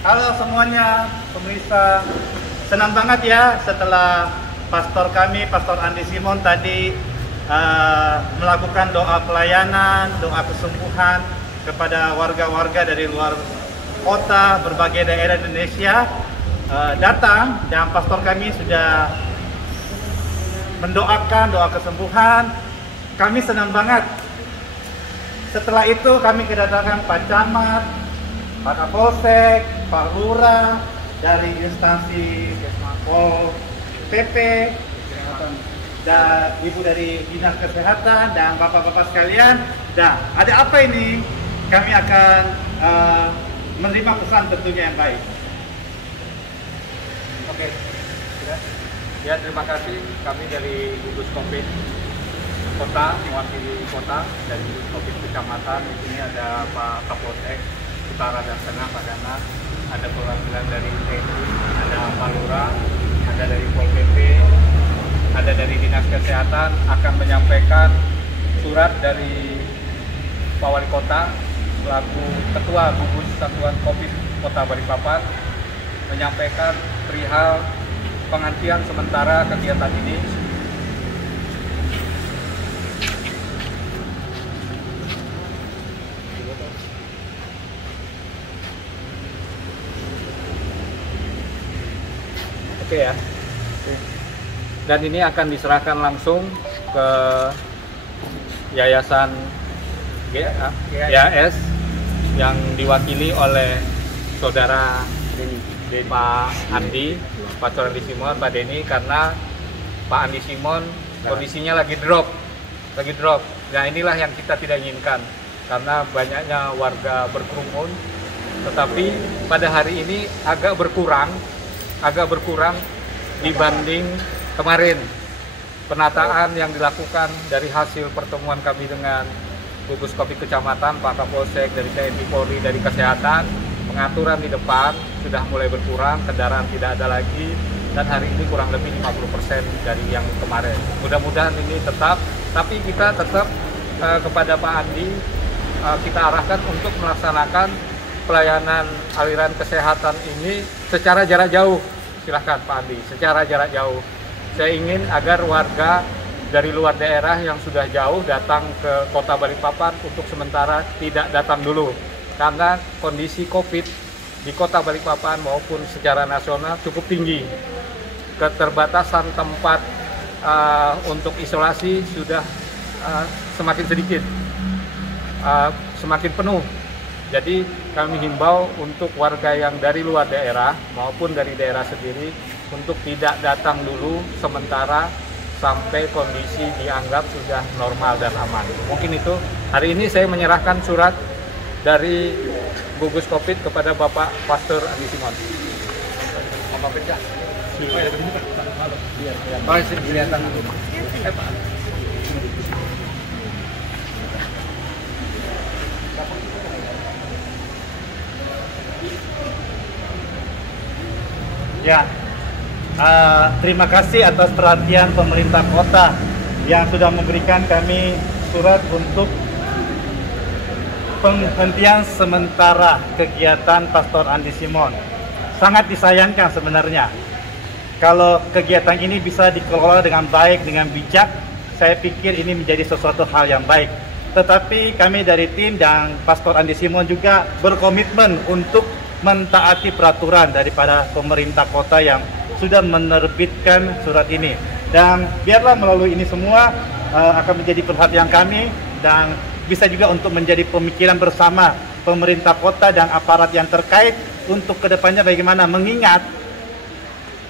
Halo semuanya, pemirsa. Senang banget ya setelah pastor kami, Pastor Andi Simon tadi melakukan doa pelayanan, doa kesembuhan kepada warga-warga dari luar kota, berbagai daerah Indonesia datang, dan pastor kami sudah mendoakan doa kesembuhan. Kami senang banget. Setelah itu kami kedatangan Pak Camat, Pak Kapolsek, Pak Lurah, dari instansi Pol PP, dan Ibu dari Dinas Kesehatan, dan Bapak-Bapak sekalian. Dan ada apa ini? Kami akan menerima pesan tentunya yang baik. Oke, ya terima kasih. Kami dari gugus Covid Kota, mewakili kota, dari gugus Covid Kecamatan. Di sini ada Pak Kapolsek Utara dan Tengah, Pak Dana, ada perwakilan dari TNI, ada Pak Lurah, ada dari Pol PP, ada dari Dinas Kesehatan, akan menyampaikan surat dari Pak Wali Kota selaku Ketua Gugus Satuan Covid Kota Balikpapan, menyampaikan perihal penghentian sementara kegiatan ini. Oke ya. Dan ini akan diserahkan langsung ke Yayasan GAS yang diwakili oleh Saudara Pak Andi, Pastor Andi Simon, Pak Denny, karena Pak Andi Simon kondisinya lagi drop. Nah inilah yang kita tidak inginkan, karena banyaknya warga berkerumun, tetapi pada hari ini agak berkurang dibanding kemarin. Penataan yang dilakukan dari hasil pertemuan kami dengan gugus Covid Kecamatan, Pak Kapolsek, dari TNI Polri, dari Kesehatan, pengaturan di depan sudah mulai berkurang, kendaraan tidak ada lagi, dan hari ini kurang lebih 50% dari yang kemarin. Mudah-mudahan ini tetap, tapi kita tetap kepada Pak Andi, kita arahkan untuk melaksanakan pelayanan aliran kesehatan ini secara jarak jauh. Silahkan Pak Andi, secara jarak jauh. Saya ingin agar warga dari luar daerah yang sudah jauh datang ke Kota Balikpapan untuk sementara tidak datang dulu, karena kondisi COVID di Kota Balikpapan maupun secara nasional cukup tinggi. Keterbatasan tempat untuk isolasi sudah semakin sedikit, semakin penuh. Jadi kami himbau untuk warga yang dari luar daerah maupun dari daerah sendiri untuk tidak datang dulu sementara sampai kondisi dianggap sudah normal dan aman. Mungkin itu. Hari ini saya menyerahkan surat dari gugus Covid kepada Bapak Pastor Andi Simon. Bapak Pecah. Oh ya, begini Pak. Iya, Pak, kelihatan. Pak. Ya, terima kasih atas perhatian pemerintah kota yang sudah memberikan kami surat untuk penghentian sementara kegiatan Pastor Andi Simon. Sangat disayangkan sebenarnya. Kalau kegiatan ini bisa dikelola dengan baik, dengan bijak, saya pikir ini menjadi sesuatu hal yang baik. Tetapi kami dari tim dan Pastor Andi Simon juga berkomitmen untuk mentaati peraturan daripada pemerintah kota yang sudah menerbitkan surat ini. Dan biarlah melalui ini semua akan menjadi perhatian kami, dan bisa juga untuk menjadi pemikiran bersama pemerintah kota dan aparat yang terkait untuk kedepannya bagaimana, mengingat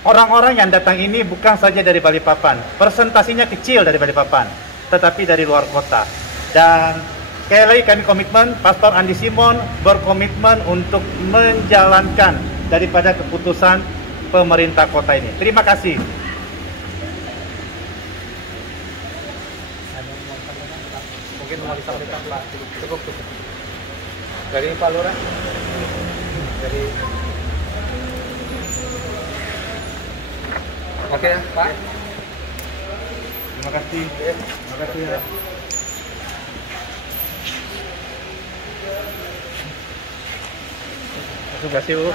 orang-orang yang datang ini bukan saja dari Balikpapan, persentasinya kecil dari Balikpapan, tetapi dari luar kota. Dan sekali lagi kami komitmen, Pastor Andi Simon berkomitmen untuk menjalankan daripada keputusan pemerintah kota ini. Terima kasih. Mungkin mau disampaikan Pak, cukup. Dari Pak Lurah, dari oke ya Pak. Terima kasih. Terima kasih ya. Terima kasih Bu.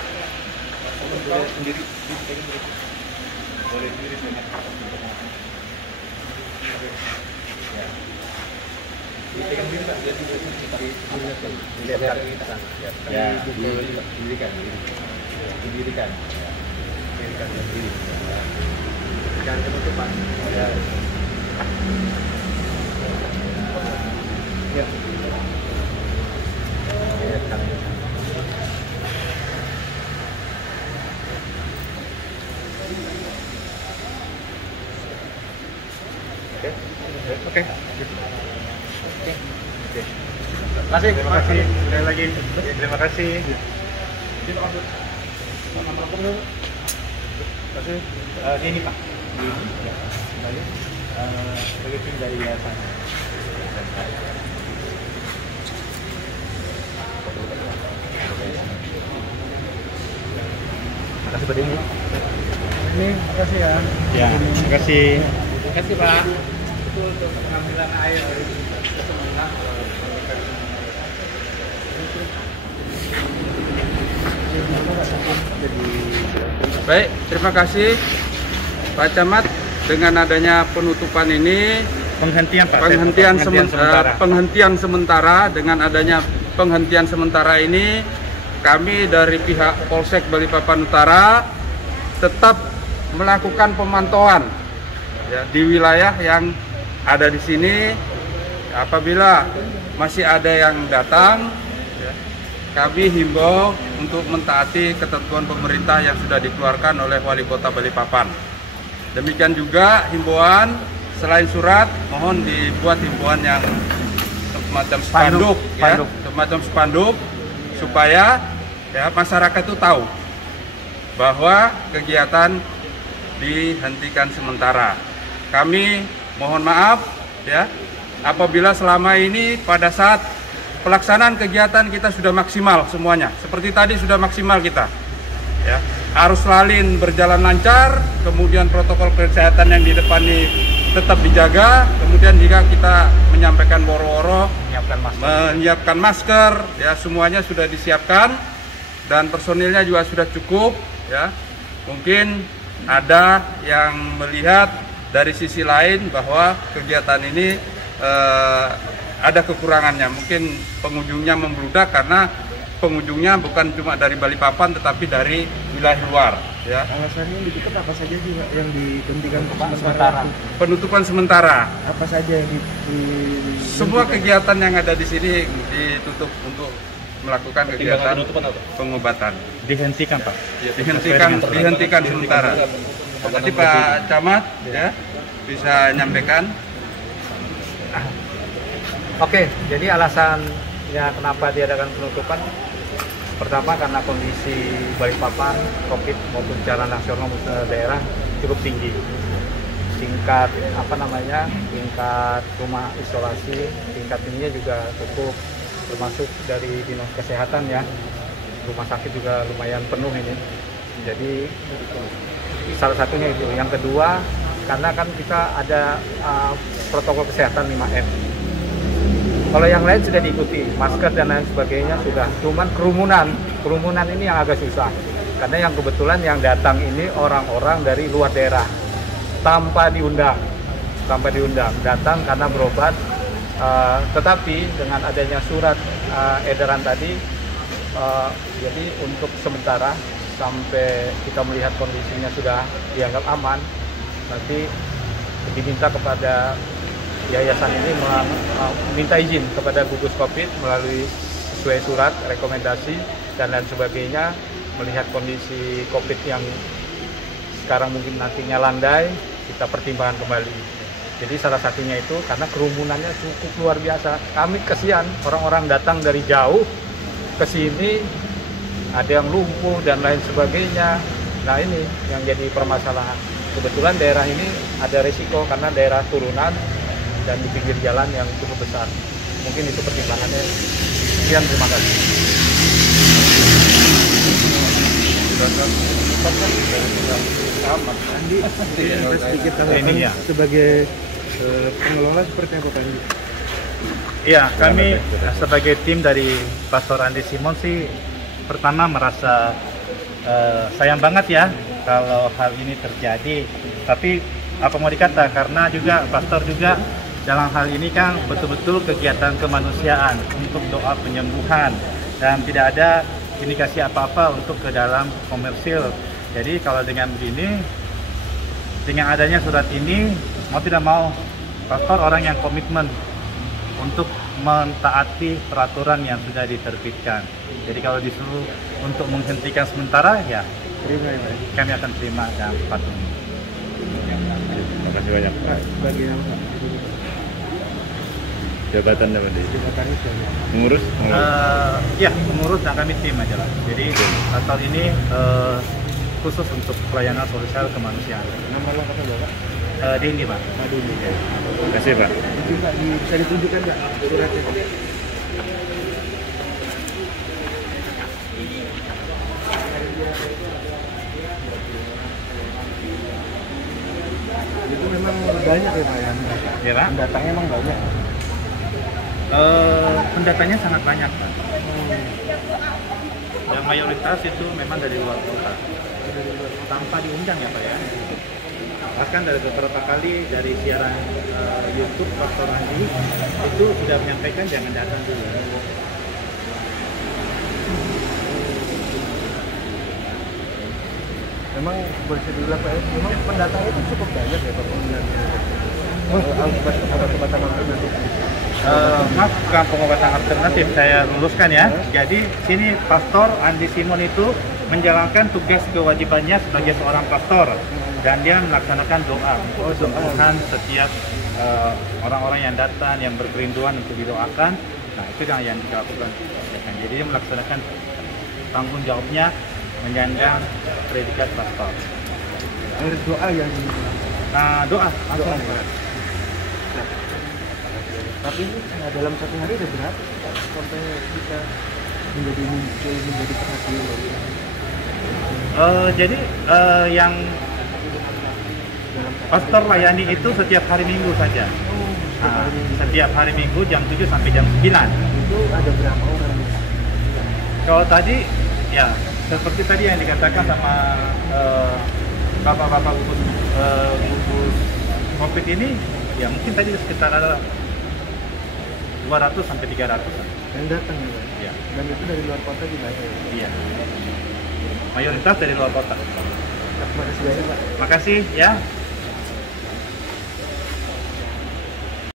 Jangan penutupan. Oke. Terima kasih sekali lagi. Terima kasih. Ini Pak. Sebagai tim dari yayasan. Terima kasih Pak Denny. Ini makasih ya. Ya, terima kasih. Terima kasih Pak. Itu untuk pengambilan air. Baik, terima kasih Pak Camat. Dengan adanya penutupan ini, Penghentian Pak. penghentian sementara. Dengan adanya penghentian sementara ini, kami dari pihak Polsek Balikpapan Utara tetap melakukan pemantauan ya, di wilayah yang ada di sini. Apabila masih ada yang datang, ya, kami himbau untuk mentaati ketentuan pemerintah yang sudah dikeluarkan oleh Wali Kota Balikpapan. Demikian juga himbauan selain surat, mohon dibuat himbauan yang semacam spanduk, ya, semacam spanduk supaya ya masyarakat itu tahu bahwa kegiatan dihentikan sementara. Kami mohon maaf ya apabila selama ini pada saat pelaksanaan kegiatan kita sudah maksimal semuanya. Seperti tadi sudah maksimal kita. Ya, arus lalin berjalan lancar, kemudian protokol kesehatan yang di depan ini tetap dijaga, kemudian jika kita menyampaikan woro-woro, menyiapkan masker, ya semuanya sudah disiapkan dan personilnya juga sudah cukup, ya. Mungkin ada yang melihat dari sisi lain bahwa kegiatan ini ada kekurangannya, mungkin pengunjungnya membludak karena pengunjungnya bukan cuma dari Balikpapan tetapi dari wilayah luar. Ya. Alasannya yang ditutup apa saja sih Pak, yang dihentikan sementara? Penutupan sementara. Apa saja yang semua kegiatan yang ada di sini ditutup untuk melakukan kegiatan pengobatan. Dihentikan Pak. Ya, dihentikan sementara. Nanti Pak Camat ya bisa nyampaikan. Oke, jadi alasannya kenapa diadakan penutupan, pertama karena kondisi Balikpapan, COVID maupun secara nasional maupun daerah cukup tinggi. Tingkat tingkat rumah isolasi, tingkat ininya juga cukup, termasuk dari dinas kesehatan ya. Rumah sakit juga lumayan penuh ini. Jadi salah satunya itu. Yang kedua, karena kan kita ada protokol kesehatan 5M. Kalau yang lain sudah diikuti, masker dan lain sebagainya sudah. Cuman kerumunan ini yang agak susah. Karena yang kebetulan yang datang ini orang-orang dari luar daerah, tanpa diundang, datang karena berobat. Tetapi dengan adanya surat edaran tadi, jadi untuk sementara sampai kita melihat kondisinya sudah dianggap aman, nanti diminta kepada yayasan ini minta izin kepada gugus COVID melalui sesuai surat, rekomendasi dan lain sebagainya, melihat kondisi COVID yang sekarang mungkin nantinya landai, kita pertimbangkan kembali. Jadi salah satunya itu karena kerumunannya cukup luar biasa. Kami kesian orang-orang datang dari jauh ke sini, ada yang lumpuh dan lain sebagainya. Nah ini yang jadi permasalahan. Kebetulan daerah ini ada risiko karena daerah turunan dan di pinggir jalan yang cukup besar. Mungkin itu pertimbangannya. Sekian, terima kasih. Sedikit tanggapan sebagai pengelola seperti apa Pak Andi? Iya, kami sebagai tim dari Pastor Andi Simon sih pertama merasa sayang banget ya kalau hal ini terjadi. Tapi apa mau dikata, karena juga pastor juga dalam hal ini kan betul-betul kegiatan kemanusiaan untuk doa penyembuhan dan tidak ada indikasi apa-apa untuk ke dalam komersil. Jadi kalau dengan begini, dengan adanya surat ini, mau tidak mau pastor orang yang komitmen untuk mentaati peraturan yang sudah diterbitkan. Jadi kalau disuruh untuk menghentikan sementara, ya Terima ya Pak. kami akan terima dan patuh. Terima kasih banyak. Pak, sebagai yang Jabatannya Pak. jabatan itu ya. Mengurus? Ya, mengurus dan kami tim aja lah. Jadi pastor ini khusus untuk pelayanan sosial kemanusiaan. Nama lengkapnya Bapak? Di ini Pak. Aduh, ini. Terima kasih Pak. Juga bisa ditunjukkan nggak suratnya? Itu memang banyak ya Pak yang Ya Pak. pendatangnya emang banyak. Pendatangnya sangat banyak Pak. Yang mayoritas itu memang dari luar kota. Tanpa diundang ya Pak ya. Bahkan dari beberapa kali dari siaran YouTube Pastor Andi itu sudah menyampaikan jangan datang dulu. Memang boleh saya bilang Pak, memang pendatangnya itu cukup banyak ya Pak penggunaannya. Obat-obatan alternatif. Maaf, bukan pengobatan alternatif, saya luruskan ya. Jadi sini Pastor Andi Simon itu menjalankan tugas kewajibannya sebagai seorang pastor dan dia melaksanakan doa untuk kesembuhan setiap orang-orang yang datang yang berkerinduan untuk didoakan. Nah itu yang dilakukan. Jadi dia melaksanakan tanggung jawabnya menyandang predikat pastor. Air doa yang Nah doa langsung. doa. Tapi ini dalam satu hari ada berapa Pak sampai kita menjadi muncul, menjadi perhatian dari Jadi yang pastor layani itu setiap hari Minggu saja. Nah, setiap hari Minggu jam 7 sampai jam 9. itu ada berapa orang? Kalau tadi ya seperti tadi yang dikatakan sama bapak-bapak gugus COVID ini, ya mungkin tadi sekitar ada 200 sampai 300. Yang datang ya Pak? Ya. Dan itu dari luar kota juga ya? Iya. Mayoritas dari luar kota. Terima kasih banyak Pak. Makasih ya.